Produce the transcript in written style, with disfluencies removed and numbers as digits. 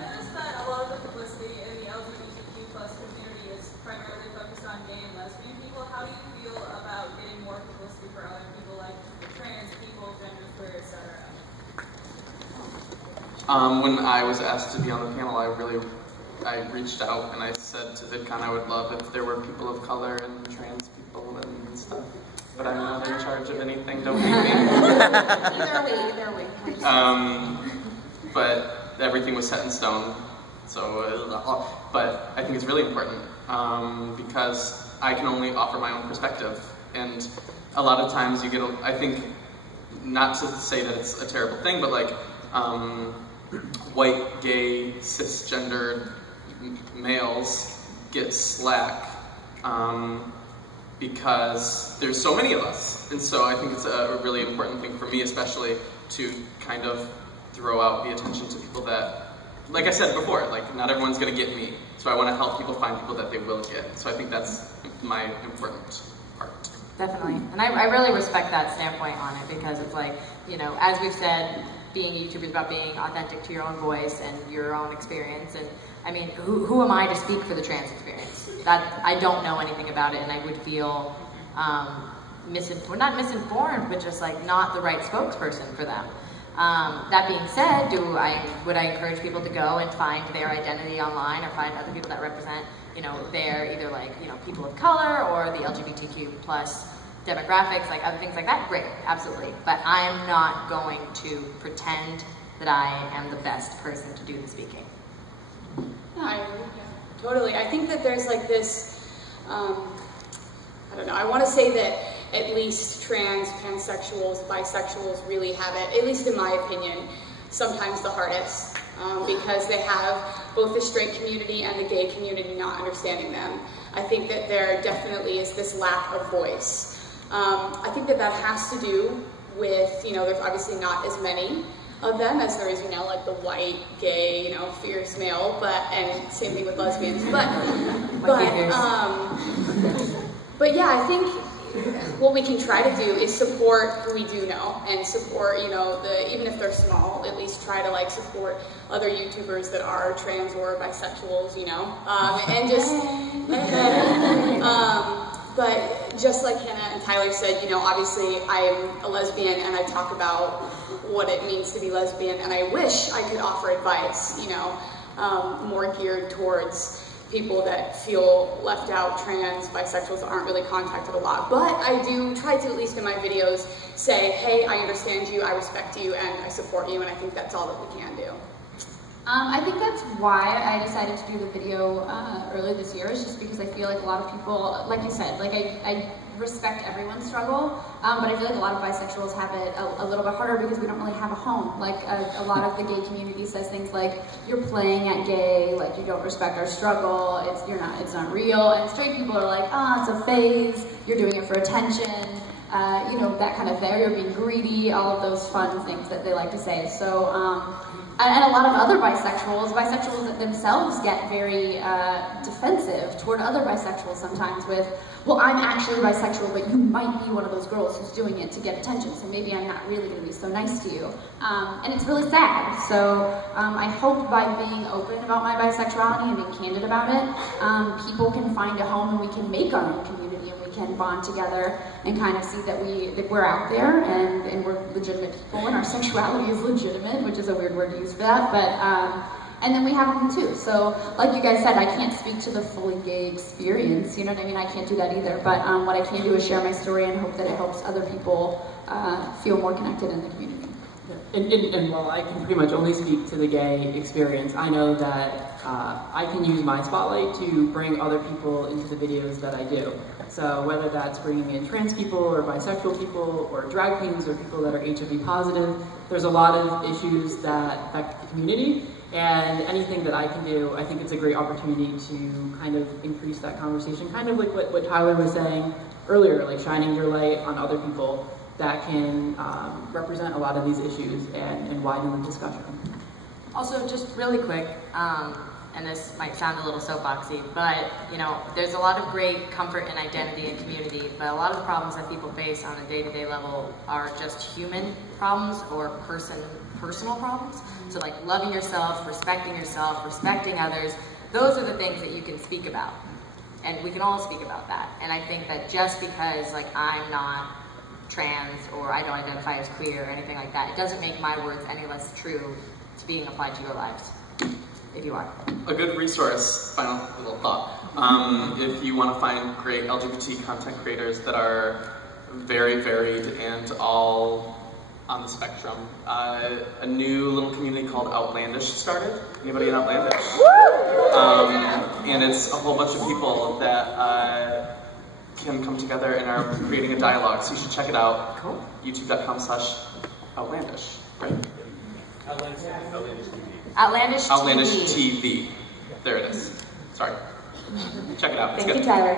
noticed that a lot of the publicity in the LGBTQ+ community is primarily focused on gay and lesbian people. How do you feel about getting more publicity for other people like trans people, genderqueer, etc.? When I was asked to be on the panel, I reached out and I said to VidCon I would love if there were people of color and trans people and stuff. But I'm not in charge of anything, don't make me. Either way. But everything was set in stone. So, but I think it's really important because I can only offer my own perspective. And a lot of times you get, I think, not to say that it's a terrible thing, but like white, gay, cisgendered males get slack because there's so many of us. And so I think it's a really important thing for me especially to kind of throw out the attention to people that, like I said before, like not everyone's gonna get me. So I wanna help people find people that they will get. So I think that's my important part. Definitely. And I really respect that standpoint on it because it's like, you know, as we've said, being a YouTuber is about being authentic to your own voice and your own experience. And I mean, who am I to speak for the trans experience? That I don't know anything about it, and I would feel not misinformed, but just like not the right spokesperson for them. That being said, would I encourage people to go and find their identity online or find other people that represent, you know, their either like, you know, people of color or the LGBTQ+ demographics, like other things like that? Great, absolutely. But I am not going to pretend that I am the best person to do the speaking. No, I agree. Yeah, totally. I think that there's like this, I don't know, I want to say that at least trans, pansexuals, bisexuals really have it, at least in my opinion, sometimes the hardest, because they have both the straight community and the gay community not understanding them. I think that there definitely is this lack of voice. I think that that has to do with, you know, there's obviously not as many of them as there is, you know, like the white, gay, you know, fierce male, and same thing with lesbians, but yeah, I think what we can try to do is support who we do know, and support, you know, even if they're small, at least try to like support other YouTubers that are trans or bisexuals, you know, and just, but just like Hannah and Tyler said, you know, obviously I am a lesbian and I talk about what it means to be lesbian, and I wish I could offer advice, you know, more geared towards people that feel left out, trans, bisexuals that aren't really contacted a lot. But I do try to, at least in my videos, say, hey, I understand you, I respect you, and I support you, and I think that's all that we can do. I think that's why I decided to do the video earlier this year, is just because I feel like a lot of people, like you said, like I respect everyone's struggle, but I feel like a lot of bisexuals have it a little bit harder because we don't really have a home. Like a lot of the gay community says things like, you're playing at gay, like you don't respect our struggle, it's not real, and straight people are like, it's a phase, you're doing it for attention, you know, that kind of thing, you're being greedy, all of those fun things that they like to say. So, and a lot of other bisexuals themselves get very defensive toward other bisexuals sometimes with, well, I'm actually bisexual, but you might be one of those girls who's doing it to get attention, so maybe I'm not really going to be so nice to you. And it's really sad. So I hope by being open about my bisexuality and being candid about it, people can find a home and we can make our own community and we can bond together and kind of see that we're out there and we're legitimate people and our sexuality is legitimate, which is a weird word to use for that, but and then we have them too. So, like you guys said, I can't speak to the fully gay experience, you know what I mean? I can't do that either, but what I can do is share my story and hope that it helps other people feel more connected in the community. And while I can pretty much only speak to the gay experience, I know that I can use my spotlight to bring other people into the videos that I do. So whether that's bringing in trans people or bisexual people or drag queens or people that are HIV positive, there's a lot of issues that affect the community. And anything that I can do, I think it's a great opportunity to kind of increase that conversation, kind of like what Tyler was saying earlier, like shining your light on other people that can represent a lot of these issues and widen the discussion. Also, just really quick, and this might sound a little soapboxy, but you know, there's a lot of great comfort in identity and community, but a lot of the problems that people face on a day-to-day level are just human problems or personal problems. So like loving yourself, respecting others, those are the things that you can speak about. And we can all speak about that. And I think that just because like I'm not trans or I don't identify as queer or anything like that, it doesn't make my words any less true to being applied to your lives, if you are. A good resource, final little thought, if you want to find great LGBT content creators that are very varied and all on the spectrum, a new little community called Outlandish started. Anybody in Outlandish? And it's a whole bunch of people that can come together and are creating a dialogue, so you should check it out. Cool. youtube.com/outlandish, right? Outlandish TV. Outlandish TV. There it is. Sorry. Check it out. It's Thank good. you, Tyler.